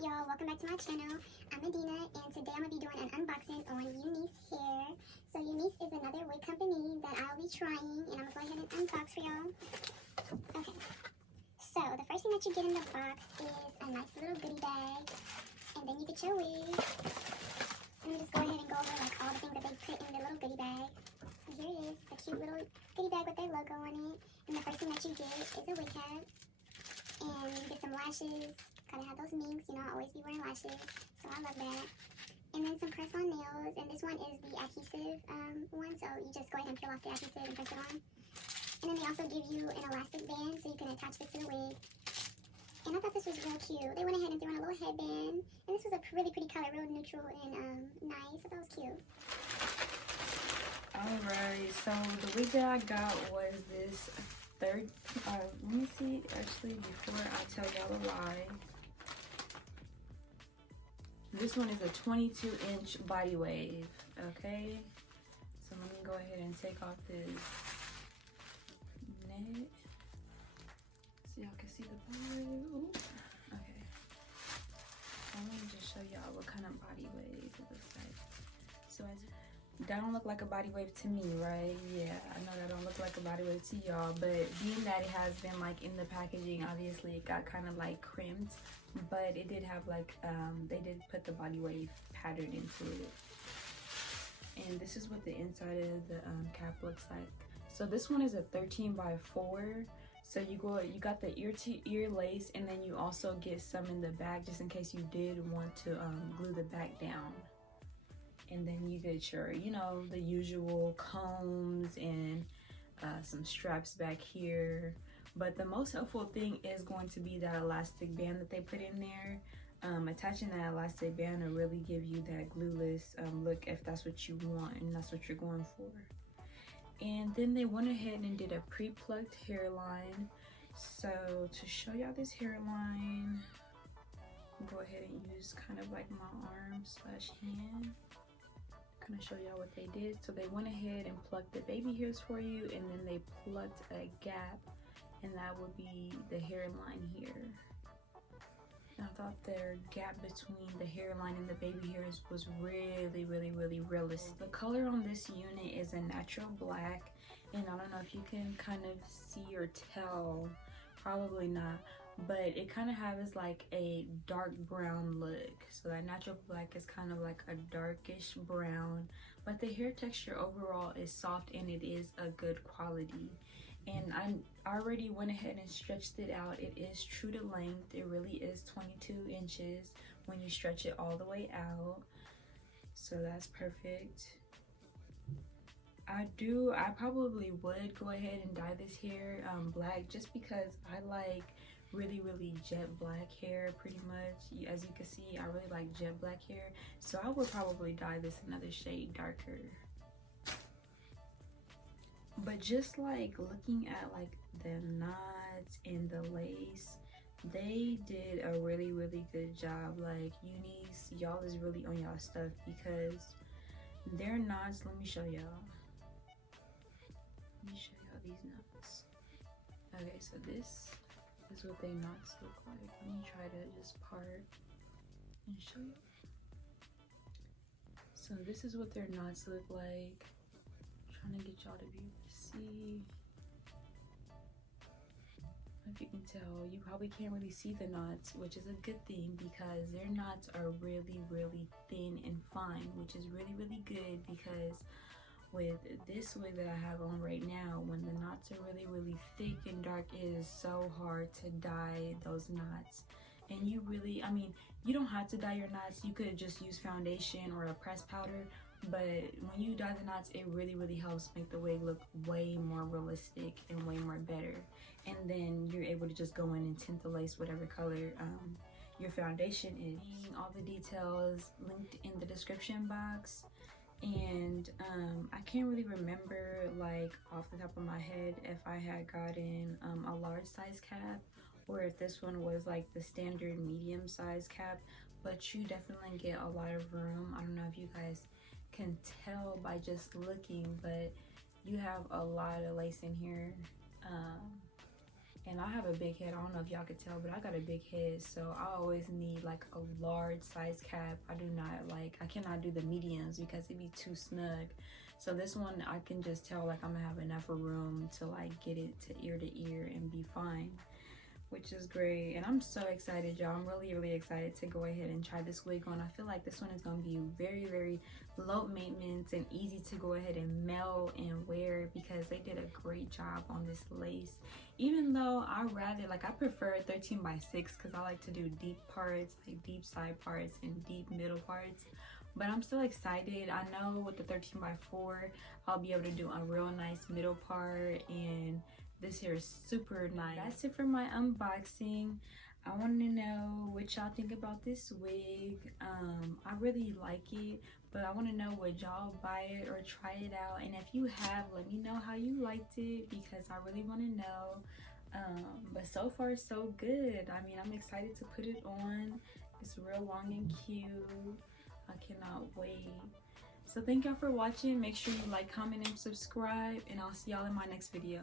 y'all? Welcome back to my channel. I'm Adina, and today I'm going to be doing an unboxing on Unice hair. So Unice is another wig company that I'll be trying, and I'm going to go ahead and unbox for y'all. Okay, so the first thing that you get in the box is a nice little goodie bag, and then you get your wig. Let me just go ahead and go over like all the things that they put in the little goodie bag. So here it is, it's a cute little goodie bag with their logo on it, and the first thing that you get is a wig cap, and you get some lashes. Gotta have those minks, you know, I always be wearing lashes, so I love that. And then some press-on nails, and this one is the adhesive one, so you just go ahead and peel off the adhesive and press it on. And then they also give you an elastic band, so you can attach this to the wig. And I thought this was real cute. They went ahead and threw on a little headband, and this was a really pretty color, real neutral and nice, so that was cute. Alright, so the wig that I got was this let me see, actually, before I tell y'all a lie. This one is a 22-inch body wave, okay? So let me go ahead and take off this net so y'all can see the body wave. Ooh, okay. I want to just show y'all what kind of body wave it looks like. So that don't look like a body wave to me, right? Yeah, I know that don't look like a body wave to y'all, but being that it has been like in the packaging, obviously it got kind of like crimped, but it did have like they did put the body wave pattern into it. And this is what the inside of the cap looks like. So this one is a 13 by 4. So you got the ear to ear lace, and then you also get some in the back just in case you did want to glue the back down. And then you get your, you know, the usual combs and some straps back here. But the most helpful thing is going to be that elastic band that they put in there. Attaching that elastic band will really give you that glueless look if that's what you want and that's what you're going for. And then they went ahead and did a pre-plucked hairline. So to show y'all this hairline, I'll go ahead and use kind of like my arm slash hand. Gonna show y'all what they did. So they went ahead and plucked the baby hairs for you, and then they plucked a gap, and that would be the hairline here. And I thought their gap between the hairline and the baby hairs was really realistic. The color on this unit is a natural black, and I don't know if you can kind of see or tell, probably not, but it kind of has like a dark brown look. So that natural black is kind of like a darkish brown, but the hair texture overall is soft and it is a good quality. And I already went ahead and stretched it out. It is true to length. It really is 22 inches when you stretch it all the way out, so that's perfect. I probably would go ahead and dye this hair black, just because I like really jet black hair pretty much. As you can see, I really like jet black hair, so I would probably dye this another shade darker. But just like looking at like the knots and the lace, they did a really good job. Like Unice, y'all is really on y'all stuff, because their knots, let me show y'all these knots. Okay, so this is what they knots look like. Let me try to just part and show you. So this is what their knots look like. I'm trying to get y'all to be able to see. If you can tell, you probably can't really see the knots, which is a good thing, because their knots are really thin and fine, which is really good, because with this wig that I have on right now, when the knots are really thick and dark, it is so hard to dye those knots. And you really, I mean, you don't have to dye your knots. You could just use foundation or a pressed powder, but when you dye the knots, it really helps make the wig look way more realistic and way more better. And then you're able to just go in and tint the lace whatever color your foundation is. All the details linked in the description box. And I can't really remember like off the top of my head if I had gotten a large size cap or if this one was like the standard medium size cap, but you definitely get a lot of room. I don't know if you guys can tell by just looking, but you have a lot of lace in here, And I have a big head. I don't know if y'all could tell, but I got a big head, so I always need like a large size cap. I cannot do the mediums because it'd be too snug. So this one, I can just tell like I'm gonna have enough room to like get it to ear and be fine, which is great. And I'm so excited, y'all. I'm really excited to go ahead and try this wig on. I feel like this one is gonna be very low maintenance and easy to go ahead and mail and wear, because they did a great job on this lace. Even though I prefer 13 by 6 because I like to do deep parts, like deep side parts and deep middle parts. But I'm still excited. I know with the 13 by 4 I'll be able to do a real nice middle part, and this hair is super nice. That's it for my unboxing. I want to know what y'all think about this wig. I really like it, but I want to know, would y'all buy it or try it out? And if you have, let me know how you liked it, because I really want to know. But so far so good. I mean, I'm excited to put it on. It's real long and cute. I cannot wait. So thank y'all for watching. Make sure you like, comment, and subscribe, and I'll see y'all in my next video.